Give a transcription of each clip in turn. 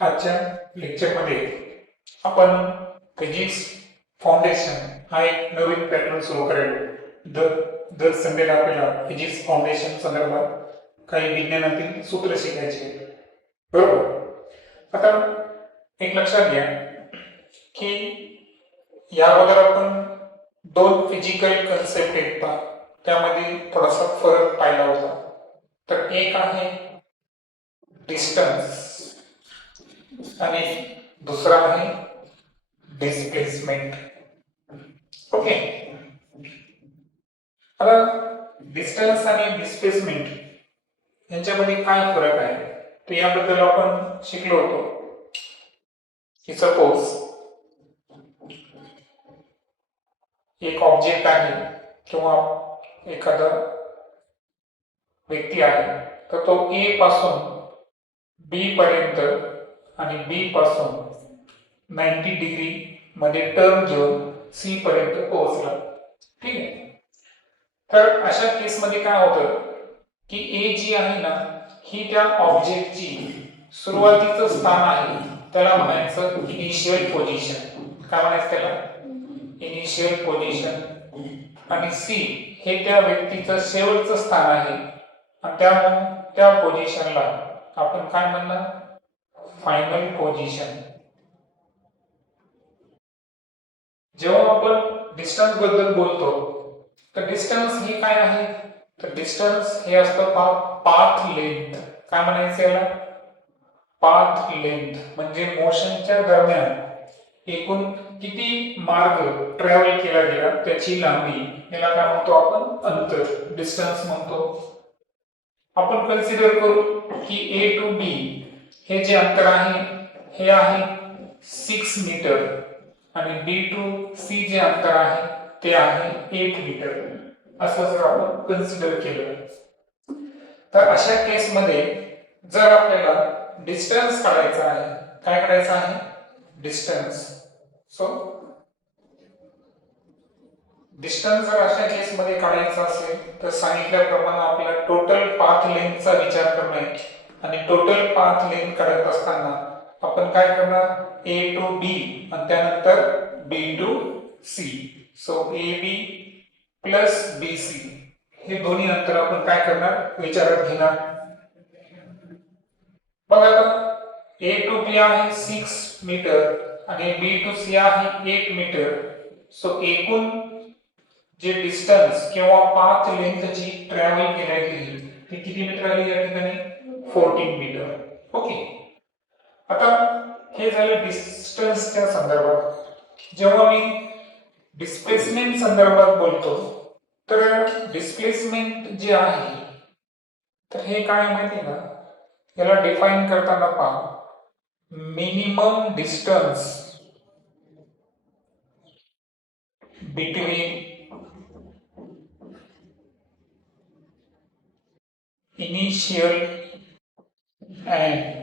आजच्या लेक्चरमध्ये आपण फिजिक्स फाउंडेशन हा एक नवीन पॅटर्न सुरू करेल। दर संडेला आपल्याला फिजिक्स फाउंडेशन संदर्भात काही विज्ञानातील सूत्र शिकायचे, बरोबर। आता एक लक्षात घ्या की या अगोदर आपण दोन फिजिकल कन्सेप्ट येतात, त्यामध्ये थोडासा फरक पाहिला होता। तर एक आहे डिस्टन्स आणि दुसरा आहे डिस्प्लेसमेंट। ओके, आता डिस्टन्स आणि डिस्प्लेसमेंट यांच्यामध्ये काय फरक आहे तर याबद्दल आपण शिकलो होतो की सपोज एक ऑब्जेक्ट आहे किंवा एखादा व्यक्ती आहे, तर तो ए पासून बी पर्यंत आणि बी पासून 90 डिग्री मध्ये टर्न घेऊन सी पर्यंत पोहोचला। ठीक आहे, तर अशा केस मध्ये काय होतं की ए जी आहे ना, ही त्या ऑब्जेक्टची सुरुवातीचं स्थान आहे, त्याला म्हणायचं इनिशियल पोझिशन। काय म्हणायचं त्याला? Initial position. आणि सी हे त्या व्यक्तीचं शेवटचं स्थान आहे, आणि त्यामुळे त्या पोझिशनला आपण काय म्हणणार? Final position. जेव्हा आपण डिस्टन्स बद्दल बोलतो तर डिस्टन्स हे काय आहे तर डिस्टन्स हे असतं पाथ लेंथ। काय म्हणायचं याला? पाथ लेंथ म्हणजे मोशनच्या दरम्यान एकूण किती मार्ग ट्रॅव्हल केला गेला त्याची लांबी, याला काय म्हणतो आपण? अंतर, डिस्टन्स म्हणतो। आपण कन्सिडर करू की ए टू बी हे जे अंतर आहे हे आहे 6 मीटर आणि बी टू सी जे अंतर आहे ते आहे 8 मीटर, असं जर आपण कन्सिडर केलं तर अशा केस मध्ये जर आपल्याला डिस्टन्स काढायचा आहे, काय काढायचं आहे? डिस्टन्स। सो डिस्टन्स जर अशा केस मध्ये काढायचा असेल तर सांगितल्याप्रमाणे आपल्याला टोटल पाथ लेंथचा विचार करणं आहे, आणि टोटल पाथ लेंथ काढत असताना आपण काय करणार? ए टू बी आणि त्यानंतर B to C. So A B plus B C हे दोन्ही अंतर आपण काय करणार? विचारात घेणार। बघा आता ए टू बी आहे 6 मीटर आणि बी टू सी आहे 8 मीटर। सो एकूण जे डिस्टन्स किंवा पाथ लेंथ जी ट्रॅव्हल केली गेली ती किती मीटर आली या ठिकाणी? 14 मीटर। ओके, आता हे झालं डिस्टन्सच्या संदर्भात। जेव्हा मी डिस्प्लेसमेंट संदर्भात बोलतो तर डिस्प्लेसमेंट जे आहे तर हे काय माहिती का, याला डिफाइन करताना पहा, minimum distance between initial and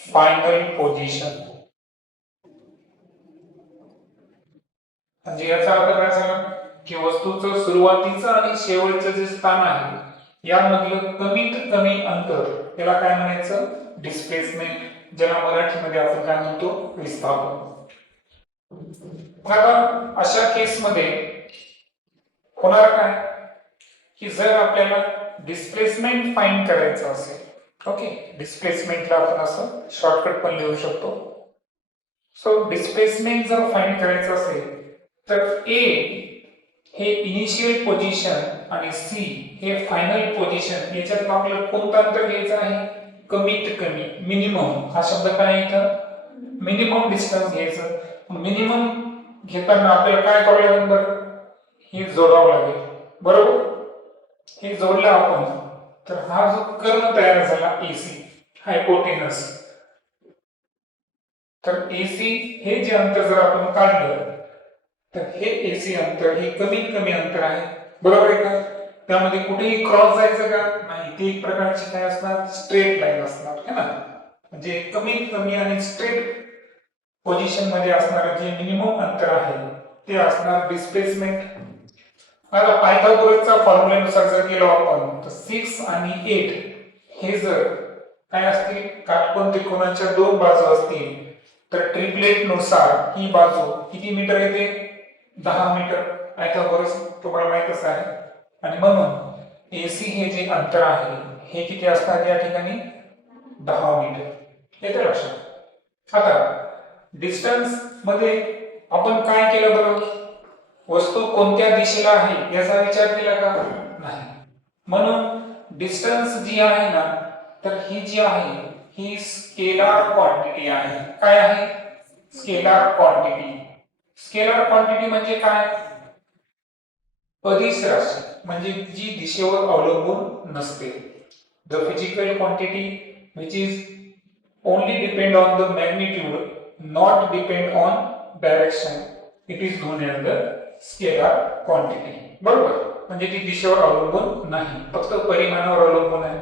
final position. म्हणजे याचा अर्थ काय झाला की वस्तूचं सुरुवातीचं आणि शेवटचं जे स्थान आहे यामधलं कमीत कमी अंतर याला काय म्हणायचं? डिस्प्लेसमेंट, ज्याला मराठीमध्ये आपण काय म्हणतो? विस्थापन। आता अशा केस मध्ये होणार काय की जर आपल्याला डिस्प्लेसमेंट फाइंड करायचं असेल, ओके, डिस्प्लेसमेंटला आपण असं शॉर्टकट पण लिहू शकतो। सो डिस्प्लेसमेंट जर फाइंड करायचं असेल तर ए हे इनिशियल पोझिशन आणि सी हे फायनल पोझिशन, याच्यात आपल्याला कोणतं अंतर घ्यायचं आहे? कमीत कमी, मिनिमम। हा शब्द काय इथं? मिनिमम डिस्टन्स घ्यायचं। मिनिमम घेताना आपल्याला काय करावं लागेल बरं? हे जोडावं लागेल, बरोबर। हे जोडलं आपण तर हा जो कर्ण तयार झाला एसी हायपोटेनस, तर एसी हे जे अंतर जर आपण काढलं तर हे एसी अंतर हे कमीत कमी अंतर आहे, बरोबर आहे का? त्यामध्ये कुठेही क्रॉस जायचं का? नाही, ती एक प्रकारची काय असणार? स्ट्रेट लाईन असणार है ना। म्हणजे कमीत कमी आणि स्ट्रेट पोझिशन मध्ये असणारं जे मिनिमम अंतर आहे ते असणार डिस्प्लेसमेंट। आता पायथागोरसच्या फॉर्म्युल्यानुसार जर केलं आपण तर 6 आणि 8 हे जर काय असतील, काटकोन त्रिकोणाच्या दोन बाजू असतील तर ट्रिपलेट नुसार ही बाजू किती मीटर येते, 10 मीटर. पायथागोरस तुम्हाला माहितच आहे. आणि म्हणून एसी हे जे अंतर आहे हे किती असणार या ठिकाणी, 10 मीटर. येते लक्षात. आता डिस्टन्स मध्ये आपण काय केलं बरं, वस्तू कोणत्या दिशेला आहे याचा विचार केला का, नाही. म्हणून डिस्टन्स जी आहे ना, तर ही जी आहे ही स्केलार क्वांटिटी आहे. काय आहे, स्केलार क्वांटिटी. स्केलार क्वांटिटी म्हणजे काय, अदिश राशी, म्हणजे जी दिशेवर अवलंबून नसते. The physical quantity which is only depend on the magnitude, not depend on direction, it is known as the scalar quantity. बरोबर, म्हणजे ती दिशेवर अवलंबून नाही, फक्त परिमाणावर अवलंबून आहे.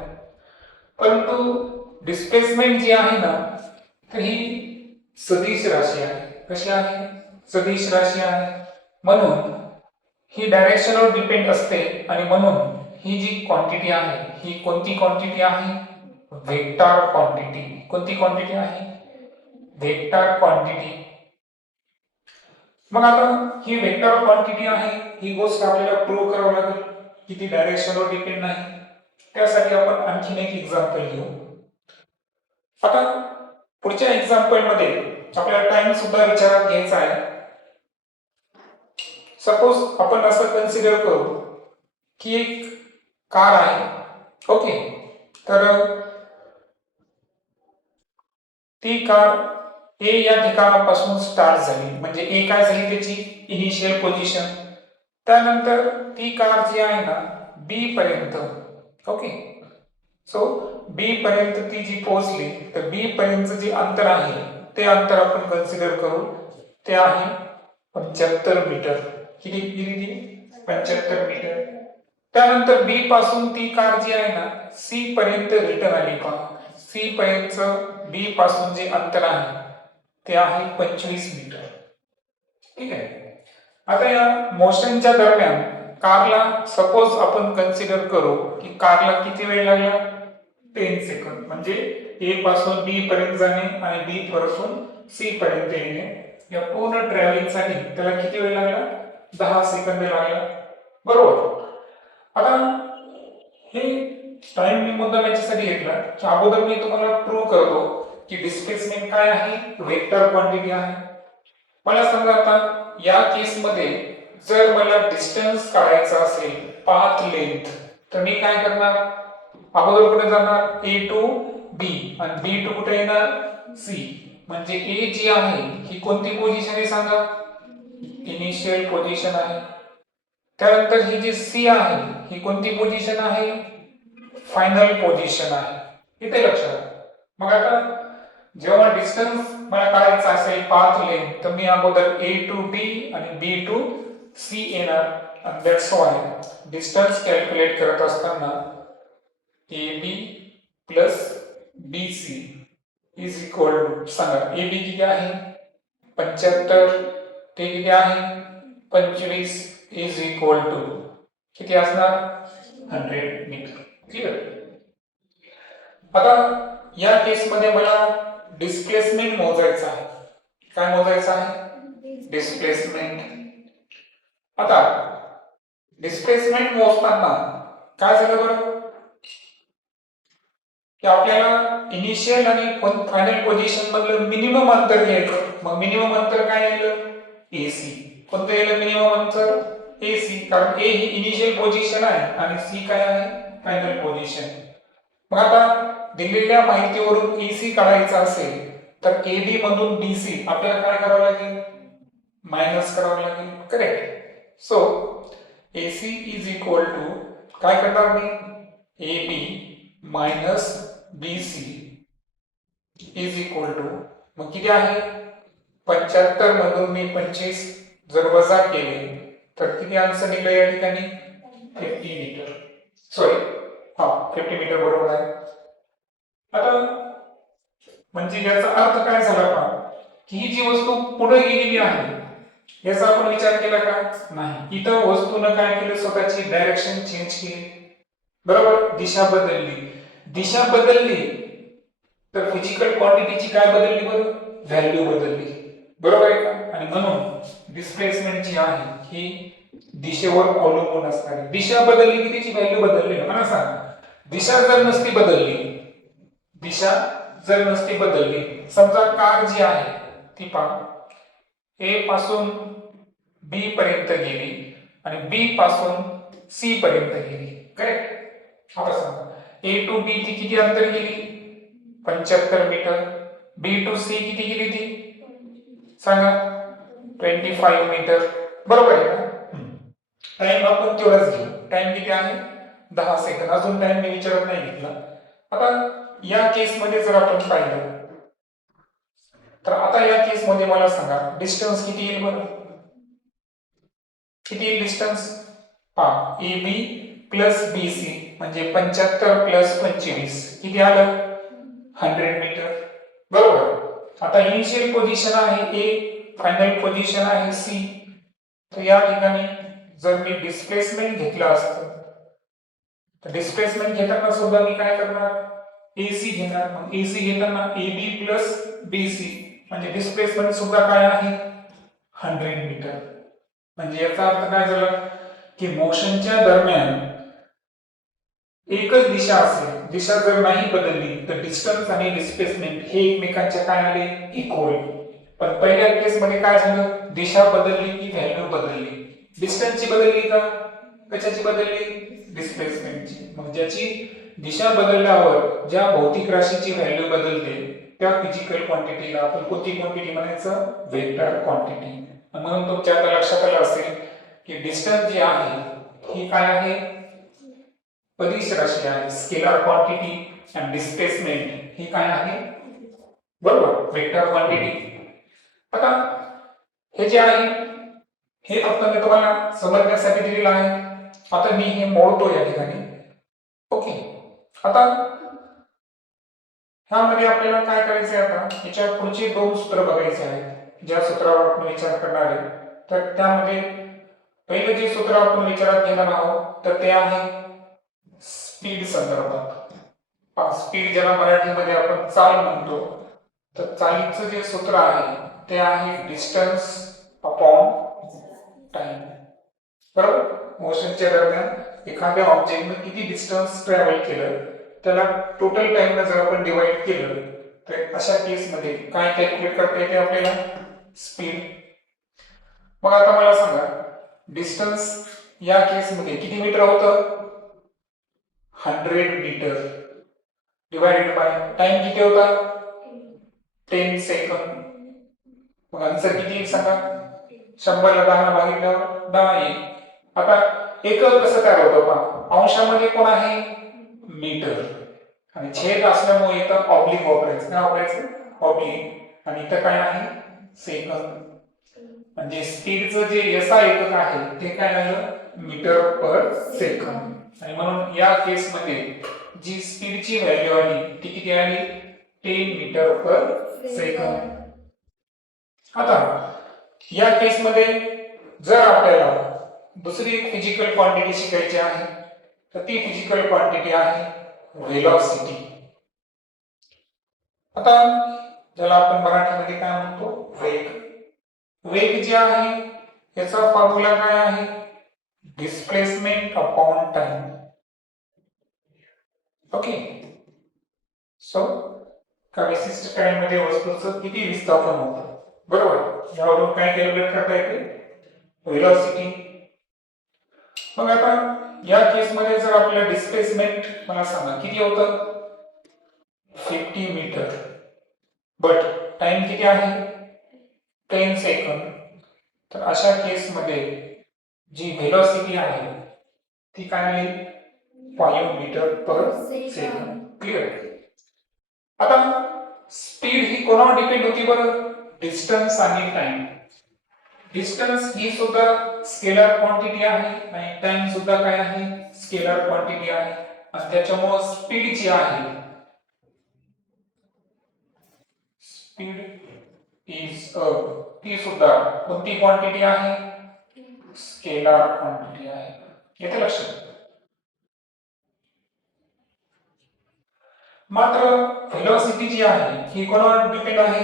परंतु डिस्प्लेसमेंट जी आहे ना, तर ही सदिश राशी आहे. कशी आहे, सदिश राशी आहे. म्हणून ही डायरेक्शनवर डिपेंड असते आणि म्हणून ही जी क्वांटिटी आहे ही कोणती क्वांटिटी आहे, वेक्टर क्वांटिटी. कोणती क्वांटिटी आहे, वेक्टर क्वांटिटी. मग आता ही वेक्टर क्वांटिटी आहे ही गोष्ट आपल्याला प्रूव्ह करावं लागेल की ती डायरेक्शनवर डिपेंड नाही. त्यासाठी आपण आणखीन एक एक्झाम्पल घेऊ. आता पुढच्या एक्झाम्पल मध्ये आपल्याला टाइम सुद्धा विचारात घ्यायचा आहे. सपोज आपण असं कन्सिडर करू की एक कार आहे. ओके, तर ती कार ए या ठिकाणापासून स्टार्ट झाली, म्हणजे ए काय झाली त्याची इनिशियल पोझिशन. त्यानंतर ती कार जी आहे ना बी पर्यंत, ओके, सो बी पर्यंत ती जी पोहोचली, तर बी पर्यंत जे अंतर आहे ते अंतर आपण कन्सिडर करू, ते आहे 75 मीटर. किती किती 75 मीटर. त्यानंतर बी पासून ती कार जी आहे ना सी पर्यंत रिटर्न आली. पहा, सी पर्यंत बी पासून जे अंतर आहे ते आहे 25 मीटर. ठीक आहे. आता या मोशनच्या दरम्यान कारला सपोज आपण कन्सिडर करू की कारला किती वेळ लागला, 10 सेकंद. म्हणजे ए पासून बी पर्यंत जाणे आणि बी पासून सी पर्यंत येणे, या पूर्ण ट्रॅव्हलिंग साठी त्याला किती वेळ लागला, 10 सेकंद लागला. बरोबर. आता हे टाइम मी मुद्दाम याच्यासाठी घेतला की अगोदर मी तुम्हाला प्रूव्ह करतो की डिस्प्लेसमेंट काय आहे, वेक्टर क्वांटिटी आहे. मला सांगा आता या केस मध्ये जर मला डिस्टन्स काढायचा असेल, पाथ लेंथ, तर मी काय करणार, अगोदर कुठे जाणार, ए टू बी आणि बी टू कुठे येणार, सी. म्हणजे ए जी आहे ही कोणती पोझिशन आहे सांगा, इनिशियल पोझिशन आहे. त्यानंतर ही जी सी आहे ही कोणती पोझिशन आहे, फायनल पोझिशन आहे. इथे लक्षात. मग आता जेव्हा डिस्टन्स मला काढायचा असेल, पाथ लेंथ, तर मी अगोदर ए टू बी आणि बी टू सी येणार. आणि दॅट्स व्हाय डिस्टन्स कॅल्क्युलेट करत असताना A B plus B C is equal to, सांगा ए बी किती आहे 75, ते किती आहे 25, इज इक्वल टू किती असणार 100 मीटर. क्लिअर. आता या केस मध्ये मला डिस्प्लेसमेंट मोजायचं आहे. काय मोजायचं आहे, डिस्प्लेसमेंट. आता डिस्प्लेसमेंट मोजताना काय झालं बरं की आपल्याला इनिशियल आणि फायनल पोझिशन मधलं मिनिमम अंतर घ्यायचं. मग मिनिमम अंतर काय येईल, एसी. कोणतं येईल मिनिमम अंतर, एसी, कारण ए ही इनिशियल पोझिशन आहे आणि सी काय आहे, फायनल पोझिशन. मग आता दिलेल्या माहितीवरून एसी काढायचा असेल तर एबी मधून डीसी आपल्याला काय करावं लागेल, मायनस करावं लागेल. Correct. So A C is equal to काय करणार मी, A B minus B C is equal to, मग किती आहे 75 मधून मी 25 जर वजा केले तर किती आन्सर निघलं या ठिकाणी, 50 मीटर. सॉरी, 50 मीटर बरोबर आहे. आता म्हणजे याचा अर्थ काय झाला का की ही जी वस्तू पुढे गेलेली आहे याचा आपण विचार केला का, नाही. इथं वस्तूनं काय केलं, स्वतःची डायरेक्शन चेंज केली. बरोबर, दिशा बदलली. दिशा बदलली तर फिजिकल क्वांटिटीची काय बदलली बरं, व्हॅल्यू बदलली, बरोबर आहे का? आणि म्हणून डिस्प्लेसमेंट जी आहे ही दिशेवर अवलंबून असणार आहे. दिशा बदलली की त्याची व्हॅल्यू बदलली ना, मला सांग. दिशा जर नसती बदलली, दिशा जर नसती बदलली, समजा कार जी आहे ती पहा ए पासून बी पर्यंत गेली आणि बी पासून सी पर्यंत गेली, करेक्ट? आता सांगा ए टू बी ती किती अंतर गेली, 75 मीटर. बी टू सी किती गेली ती सांगा, 25 मीटर, बरोबर आहे का? टाइम आपण तेवढाच घेऊ. टाइम किती आहे, 10 सेकंद. अजून टाइम मी विचारत नाही घेतला. आता या केसमध्ये जर आपण पाहिलं तर आता या केसमध्ये मला सांगा डिस्टन्स किती येईल बरं, किती येईल डिस्टन्स? पहा ए बी प्लस बी सी म्हणजे 75 प्लस 25 किती आलं, 100 मीटर, बरोबर. आता इनिशियल पोझिशन आहे ए, फायनल पोझिशन आहे सी. तर या ठिकाणी जर मी डिस्प्लेसमेंट घेतलं असतं तर डिस्प्लेसमेंट घेताना सुद्धा मी काय करणार, एसी घेणार. मग एसी घेताना A B plus B C म्हणजे डिस्प्लेसमेंट सुद्धा काय आहे, 100 मीटर. म्हणजे याचा अर्थ काय झाला की मोशनच्या दरम्यान एकच दिशा असेल, दिशा जर नाही बदलली तर डिस्टन्स आणि डिस्प्लेसमेंट हे एकमेकांच्या काय आले, इक्वल. पण पहिल्या केसमध्ये काय झालं, दिशा बदलली की व्हॅल्यू बदलली. डिस्टन्सची बदलली का, कशाची बदलली, डिस्प्लेसमेंटची. मग ज्याची दिशा बदलल्यावर ज्या भौतिक राशीची व्हॅल्यू बदलते त्या फिजिकल क्वांटिटीला आपण कोणती क्वांटिटी म्हणायचं, वेक्टर क्वांटिटी. म्हणून तुमच्या आता लक्षात आलं असेल की डिस्टन्स जी आहे ही काय आहे, अदिश राशी आहे, स्केलर क्वांटिटी. आणि डिस्प्लेसमेंट ही काय आहे, बरोबर, वेक्टर क्वांटिटी. आता हे जे आहे हे फक्त मी तुम्हाला समजण्यासाठी दिलेलं आहे. आता मी हे मोडतो या ठिकाणी, ओके. आता ह्यामध्ये आपल्याला काय करायचंय, आता याच्या पुढचे 2 सूत्र बघायचे आहेत ज्या सूत्रावर आपण विचार करणार आहे. तर त्यामध्ये पहिले जे सूत्र आपण विचारात घेणार आहोत तर ते आहे स्पीड संदर्भात. स्पीड ज्याला मराठीमध्ये आपण चाल म्हणतो, तर चालीचं जे सूत्र आहे ते आहे डिस्टन्स अपॉन टाइम, बरोबर. मोशनच्या दरम्यान एखाद्या ऑब्जेक्टने किती डिस्टन्स ट्रॅव्हल केलं त्याला टोटल टाइमने जर आपण डिवाइड केलं तर अशा केसमध्ये काय कॅल्क्युलेट करता येते आपल्याला, स्पीड. मग आता मला सांगा डिस्टन्स या केसमध्ये किती मीटर होतं, 100 मीटर डिवाइडेड बाय टाइम किती होता, 10 सेकंद. मग आन्सर किती येईल सांगा, 100 ला 10 भागितल्यावर 10 येईल. आता एकक कसं तयार होतं पहा, अंशामध्ये कोण आहे, मीटर, आणि छेद असल्यामुळे इथं ऑब्लिक वापरायचं. काय वापरायचं, ऑब्लिक. आणि इथं काय आहे, सेकंद. म्हणजे स्पीडचं जे एसआय एकक आहे ते काय झालं, मीटर पर सेकंद. आणि म्हणून या केसमध्ये जी स्पीडची व्हॅल्यू आली ती किती आली, 10 मीटर पर सेकंद. आता या केसमध्ये जर आपल्याला दुसरी एक फिजिकल क्वांटिटी शिकायची आहे तर ती फिजिकल क्वांटिटी आहे व्हेलॉसिटी. आता ज्याला आपण मराठीमध्ये काय म्हणतो, वेग. वेग जे आहे याचा फॉर्म्युला काय आहे, displacement upon time, okay. So का विशिष्ट टाइम मध्ये वस्तूचं किती विस्थापन होतं, बरोबर, यावरून काय कॅल्क्युलेट करता येते, व्हेलॉसिटी. मग आता या केसमध्ये जर आपल्याला डिस्प्लेसमेंट मला सांगा किती होतं, 50 मीटर, बट टाइम किती आहे, 10 सेकंद. तर अशा केसमध्ये जी व्हेलॉसिटी आहे ती काय आहे, 5 मीटर पर सेकंद. क्लिअर. आता स्पीड ही कोणावर डिपेंड होती बरं, डिस्टन्स आणि टाइम. डिस्टन्स ही सुद्धा स्केलर क्वांटिटी आहे आणि टाइम सुद्धा काय आहे, स्केलर क्वांटिटी आहे. आणि त्याच्यामुळे स्पीड जी आहे, स्पीड इज ती सुद्धा कोणती क्वांटिटी आहे, स्केलर क्वांटिटी आहे. येते लक्षात. मात्र व्हेलॉसिटी जी आहे ही कोणावर डिपेंड आहे?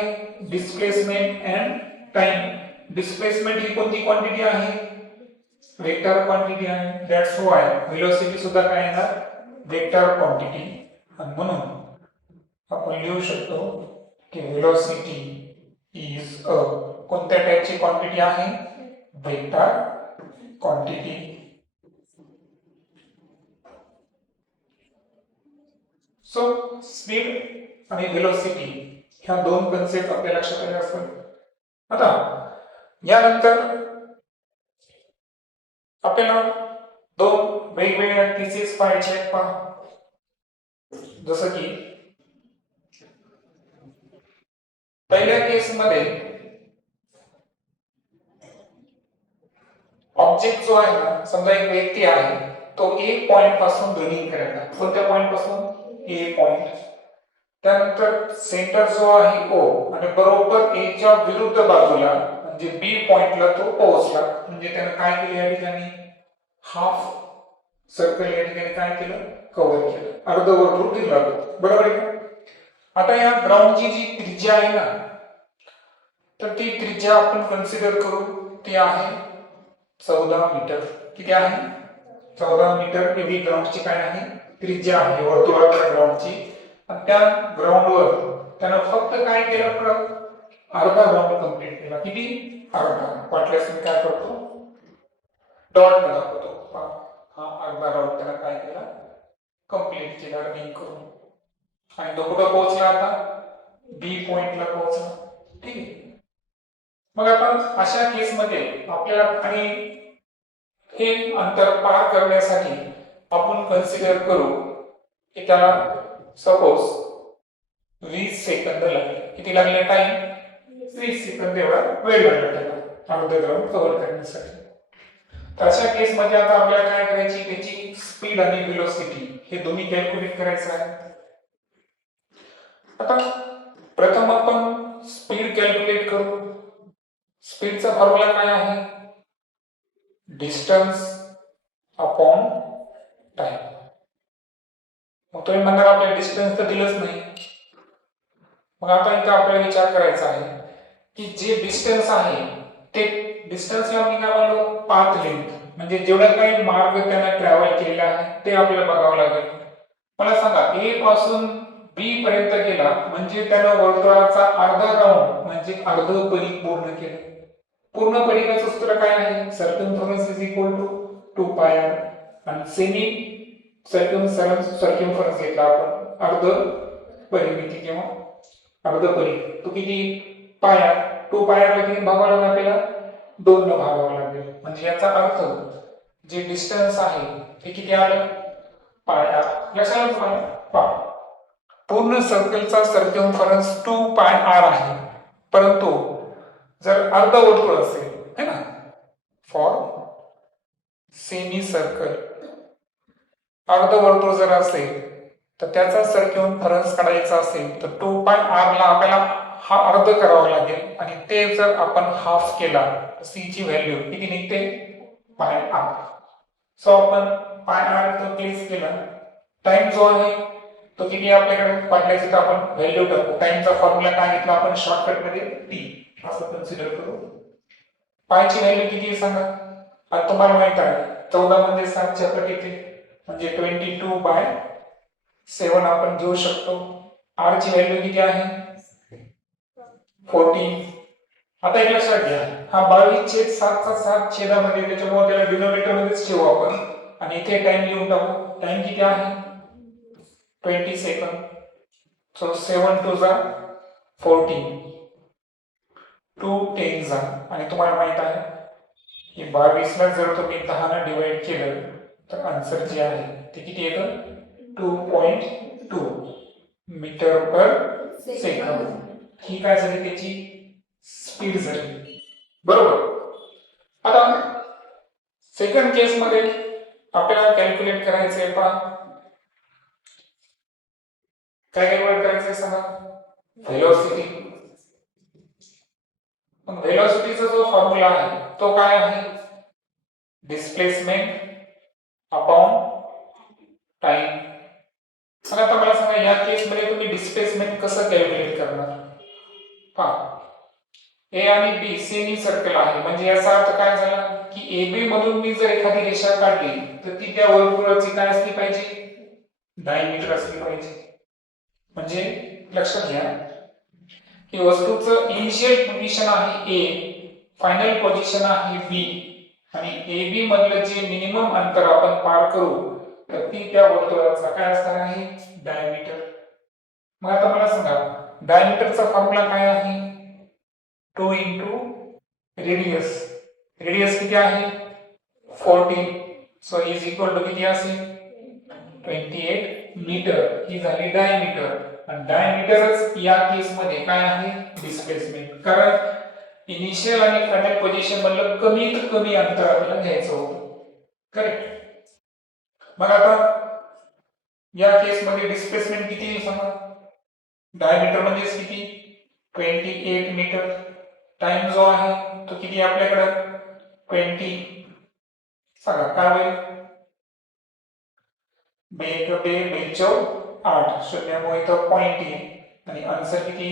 Displacement and time. डिस्प्लेसमेंट ही कोणती क्वांटिटी आहे? वेक्टर क्वांटिटी आहे. दॅट्स व्हाय व्हेलॉसिटी सुद्धा काय येणार? Vector quantity. आणि म्हणून आपण लिहू शकतो की व्हेलॉसिटी इज अ कोणत्या टाइपची क्वांटिटी आहे? Vector quantity. सो स्पीड आणि व्हेलॉसिटी ह्या दोन कन्सेप्ट आपल्या लक्षात आले असतात. आता यानंतर आपल्याला दोन वेगवेगळ्या केसेस पाहायचे आहेत. पहा, जसं की पहिल्या केसमध्ये ऑब्जेक्ट जो आहे ना, समजा एक व्यक्ती आहे, तो ए पॉइंट पासून रनिंग करत आहे. कोणत्या पॉइंट पासून? ए पॉइंट. त्यानंतर सेंटर जो आहे ओ आणि बरोबर ए च्या विरुद्ध बाजूला म्हणजे बी पॉइंटला तो पोहोचला. म्हणजे त्याने काय केले या ठिकाणी? हाफ सर्कल या ठिकाणी काय केलं? कव्हर केलं. अर्धवर्तुळ फिरला तो. बरोबर आहे का? आता या ग्राउंडची जी त्रिज्या आहे ना, तर ती त्रिज्या आपण कन्सिडर करू. ती आहे 14 मीटर. किती आहे? 14 मीटर एवढी ग्राउंडची काय आहे? त्रिज्या आहे वर्तुळाच्या ग्राउंडची. आणि त्या ग्राउंडवर त्यानं फक्त काय केलं? अर्धा ग्राउंड कंप्लीट केला. किती? अर्धा. वाटल्यास मी काय करतो? डॉट दाखवतो. हा अर्धा राऊंड त्याला काय केला? कंप्लीट केला रनिंग करून. आणि तो कुठं पोहोचला? आता बी पॉइंटला पोहोचला. ठीक आहे. मग आपण अशा केसमध्ये आपल्याला आणि हे अंतर पार करण्यासाठी आपण कन्सिडर करू की त्याला सपोज 20 सेकंद लागले. किती लागले टाइम? 20 सेकंद एवढा वेळ लागला त्याला अर्ध ग्राउंड कव्हर करण्यासाठी. तर अशा केसमध्ये आता आपल्याला काय करायची? त्याची स्पीड आणि व्हेलॉसिटी हे दोन्ही कॅल्क्युलेट करायचं आहे. आता प्रथम आपण स्पीड कॅल्क्युलेट करू. स्पीडचा फॉर्म्युला काय आहे? Distance upon time. मग तुम्ही म्हणणार आपल्याला डिस्टन्स तर दिलंच नाही. मग आता इथे आपल्याला विचार करायचा आहे की जे डिस्टन्स आहे ते डिस्टन्सला मी काय म्हणलो? Path length. म्हणजे जेवढा काही मार्ग त्याने ट्रॅव्हल केलेला आहे ते आपल्याला बघावं लागेल. मला सांगा, ए पासून बी पर्यंत गेला म्हणजे त्यानं वर्तुळाचा अर्धा राऊंड म्हणजे अर्ध परिघ पूर्ण केलं. पूर्ण परिघाचं सूत्र काय आहे? सर्कम्फरन्स इज इक्वल टू 2 पाय आर. आणि सेमी सर्कम्फरन्स घेतला आपण अर्ध परिमिती किंवा अर्ध परिघ. तो किती? पाय आर. 2 पाय आर ला किती भागावं लागेल? आपल्याला 2 न भागावं लागेल. म्हणजे याचा अर्थ जे डिस्टन्स आहे ते किती आलं? पाय आर. लक्षात पहा, पूर्ण सर्कलचा सर्कम्फरन्स 2 पाय आर आहे. परंतु जर अर्ध वर्तुळ असेल है ना, फॉर सेमी सर्कल अर्ध वर्तुळ जर असेल तर त्याचा सर्कम्फरन्स काढायचा असेल तर 2 पाय आर ला आपल्याला हा अर्ध करावा लागेल. आणि ते जर आपण हाफ केला तर सी ची व्हॅल्यू किती निघते? पाय आर. सो आपण पाय आर इथं प्लेस केला. टाइम जो आहे तो किती आपल्याकडे पाठवायचा? तर आपण व्हॅल्यू टाकू. टाइमचा फॉर्म्युला काय घेतला आपण शॉर्टकट मध्ये? टी असं कन्सिडर करू. पायची व्हॅल्यू किती आहे सांगा? आता तुम्हाला माहित आहे 14 म्हणजे 7 च्या पटीत म्हणजे 22/7 आपण घेऊ शकतो. आर ची व्हॅल्यू किती आहे? 14. आता एक लक्षात घ्या, हा 22/7 चा 7 छेदामध्ये, त्याच्यामुळे त्याला डिनोमिनेटर मध्येच ठेवू आपण आणि इथे टाइम लिहून टाकू. टाइम किती आहे? 20 सेकंद. सो 7 टू जा 14, 2 10 जा. आणि तुम्हाला माहित आहे की 22 ला जर तुम्ही 10 ने डिवाइड केलं तर आन्सर जे आहे ते किती येतं? 2.2 मीटर पर सेकंद. ही काय झाली? त्याची स्पीड झाली. बरोबर. आता सेकंड केस मध्ये आपल्याला कॅल्क्युलेट करायचंय. पहा काय कॅल्क्युलेट करायचंय सांगा? व्हेलॉसिटी. व्हेलॉसिटीचा जो फॉर्म्युला आहे तो काय आहे? Displacement upon time. मग आता मला सांगा या केसमध्ये तुम्ही डिस्प्लेसमेंट कसं कॅल्क्युलेट करणार? पहा, ए आणि बी सेमी सर्कल आहे, म्हणजे याचा अर्थ काय झाला की ए बी मधून मी जर एखादी रेषा काढली तर ती त्या वर्तुळाची काय असली पाहिजे? डायमीटर असली पाहिजे. म्हणजे लक्षात घ्या की वस्तूचं इनिशियल पोझिशन आहे ए, फायनल पोझिशन आहे बी, आणि ए बी मधलं जे मिनिमम अंतर आपण पार करू तर ती त्या वर्तुळाचा काय असणार आहे? डायमीटर. मग आता मला सांगा डायमीटरचा फॉर्म्युला काय आहे? 2 into रेडियस. रेडियस किती आहे? 14. सो इज इक्वल टू किती असेल? 28 मीटर. ही झाली डायमीटर. आणि डायमीटरच या केस मध्ये काय आहे? डिस्प्लेसमेंट. कारण इनिशियल आणि फायनल पोझिशन मधलं कमीत कमी अंतर आपल्याला घ्यायचं होतं. करेक्ट. मग आता या केस मध्ये डिस्प्लेसमेंट किती आहे सांगा? डायमीटर म्हणजे किती? 28 मीटर. टाइम जो आहे तो किती आपल्याकडे? 20. सांगा काय होईल? 8 शून्यामुळे तो पॉइंट येईल आणि आन्सर किती?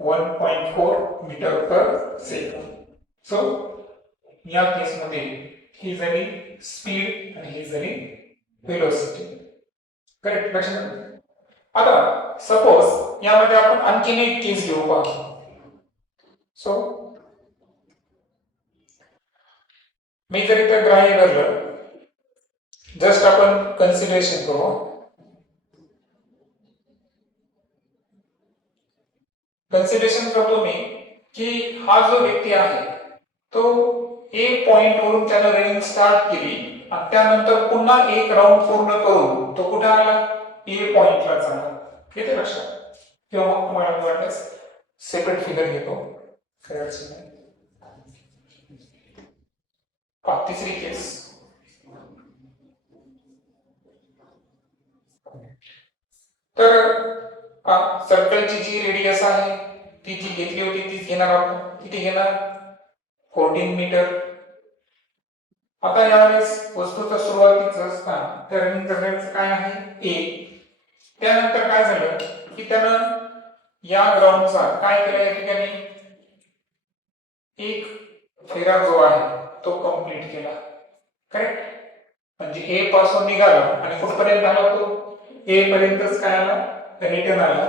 1.4 मीटर पर सेकंद. सो या केस मध्ये ही झाली स्पीड आणि ही झाली वेलोसिटी. करेक्ट. लक्षात. आता सपोज यामध्ये आपण आणखी एक केस घेऊ पहा. सो मी जर इथे ग्राह्य धरलं, जस्ट आपण कन्सिडरेशन करू. कन्सिडरेशन करतो मी की हा जो व्यक्ती आहे तो ए पॉइंट वरून त्याने रनिंग स्टार्ट केली आणि त्यानंतर पुन्हा एक राऊंड पूर्ण करून तो कुठे आला? ए पॉइंटला आला. येते लक्षात? किंवा मग तुम्हाला वाटल्यास सेपरेट फिगर घेतो. करायचं नाही. तिसरी केस. तर सर्कलची जी रेडियस आहे ती जी घेतली होती तीच घेणार आपण. किती घेणार? 14 मीटर. आता यावेळेस वस्तूचा सुरुवातीचं स्थान टर्निंग करण्याचं काय आहे? ए. त्यानंतर काय झालं की त्यानं या ग्राउंडचा काय केलं या ठिकाणी? एक फेरा जो आहे तो कंप्लीट केला. करेक्ट. म्हणजे ए पासून निघाला आणि कुठपर्यंत आला तो? ए पर्यंतच काय आला? रिटर्न आला.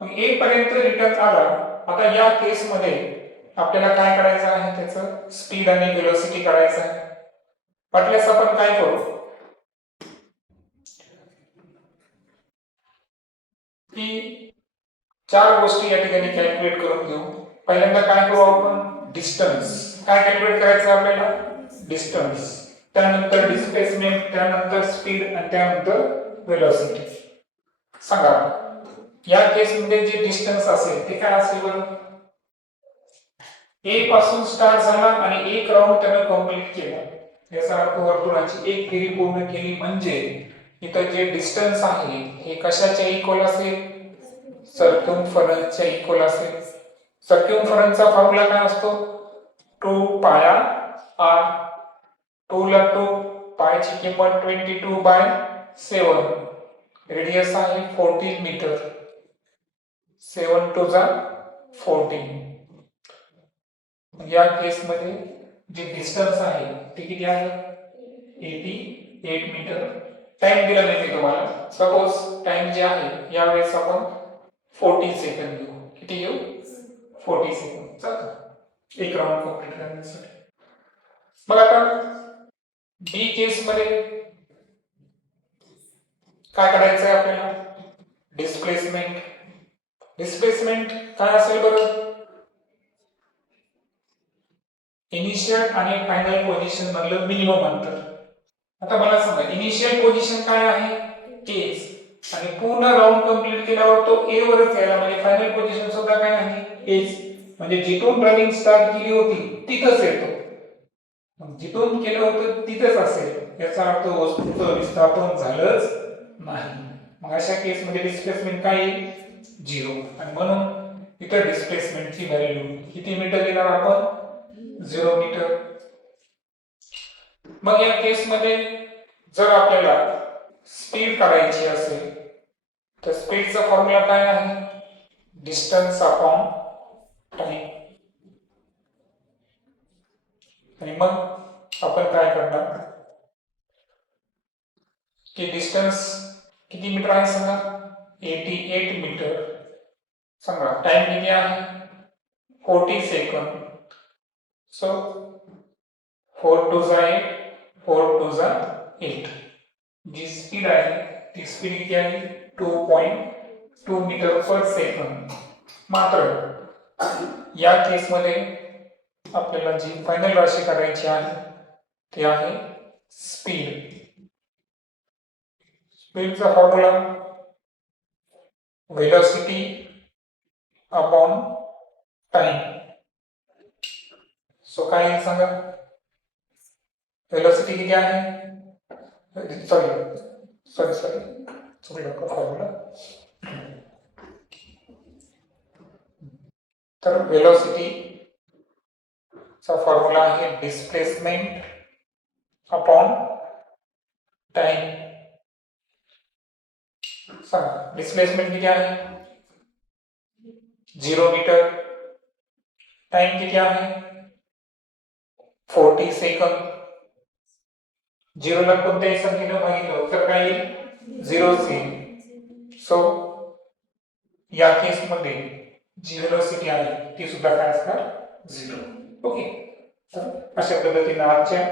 मग ए पर्यंत रिटर्न आला. आता या केस मध्ये आपल्याला काय करायचं आहे? त्याचं स्पीड आणि वेलोसिटी काढायचं आहे. वाटल्यास आपण काय करू की चार गोष्टी या ठिकाणी कॅल्क्युलेट करून घेऊ. पहिल्यांदा काय करू आपण? डिस्टन्स. काय कॅल्क्युलेट करायचं आपल्याला? डिस्टन्स. त्यानंतर डिस्प्लेसमेंट, त्यानंतर स्पीड आणि त्यानंतर वेलोसिटी. सांगा या केस मध्ये जे डिस्टन्स असेल ते काय असेल बरं? ए पासून स्टार्ट झाला आणि एक राऊंड त्याने कंप्लीट केला. याचा अर्थ वर्तुळाची एक फेरी पूर्ण केली. म्हणजे इथं जे डिस्टन्स आहे हे कशाच्या इक्वल असेल? सर्कम्फरन्सच्या इक्वल असेल. सर्कम्फरन्सचा फॉर्म्युला काय असतो? 2 पाया r. 2 ला 2, पायची किंमत 22/7. रेडियस आहे 14 मीटर. 7 2 जा 14. या केस मध्ये जे डिस्टन्स आहे ते किती आहे? 88 मीटर. टाइम दिला नाही मी तुम्हाला. सपोज टाइम जे आहे यावेळेस आपण 40 सेकंद घेऊ. किती घेऊ? 40 सेकंद. चालतं एक राऊंड कंप्लीट करण्यासाठी. मग आता बी केस मध्ये काय करायचं आहे आपल्याला? डिस्प्लेसमेंट. डिस्प्लेसमेंट काय असेल बरं? इनिशियल आणि फायनल पोझिशन मधलं मिनिमम अंतर. आता मला सांगा इनिशियल पोझिशन काय आहे? एच. आणि पूर्ण राऊंड कंप्लीट केल्यावर तो ए वरच यायला, म्हणजे फायनल पोझिशन सुद्धा काय आहे? एच. म्हणजे जिथून रनिंग स्टार्ट केली होती तिथंच येतो. मग जिथून केलं होतं तिथंच असेल. याचा अर्थ वस्तूचं विस्थापन झालंच नाही. मग अशा केस मध्ये डिस्प्लेसमेंट काय येईल? 0. आणि म्हणून इथं डिस्प्लेसमेंटची व्हॅल्यू किती मीटर घेणार आपण? 0 मीटर. मग या केस मध्ये जर आपल्याला स्पीड काढायची असेल तर स्पीडचा फॉर्म्युला काय आहे? Distance upon time. आणि मग आपण काय करणार की डिस्टन्स किती मीटर आहे सांगा? 88 मीटर. सांगा टाइम किती आहे? 40 सेकंद. सो 4 2 8, 4 2 8. जी स्पीड आहे ती स्पीड किती आहे? 2.2 मीटर पर सेकंद. मात्र या केसमध्ये आपल्याला जी फायनल राशी काढायची आहे ती आहे स्पीड. स्पीडचा formula velocity upon time. So काय येईल सांगा? वेलोसिटी किती आहे? सॉरी चुकलं का फॉर्म्युला. तर वेलोसिटी चा फॉर्म्युला आहे डिस्प्लेसमेंट अपॉन टाइम. सांगा डिस्प्लेसमेंट किती आहे? 0 मीटर. टाइम किती आहे? 40 सेकंद. 0 ला कोणत्याही संख्येने भागितलं तर काय येईल? 0 येईल. सो या केसमध्ये जी वेलोसिटी आहे ती सुद्धा काय असणार? 0. ओके. तर अशा पद्धतीने आजच्या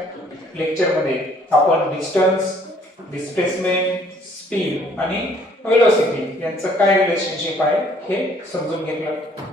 लेक्चरमध्ये आपण डिस्टन्स, डिस्प्लेसमेंट, स्पीड आणि वेलोसिटी यांचं काय रिलेशनशिप आहे हे समजून घेतलं.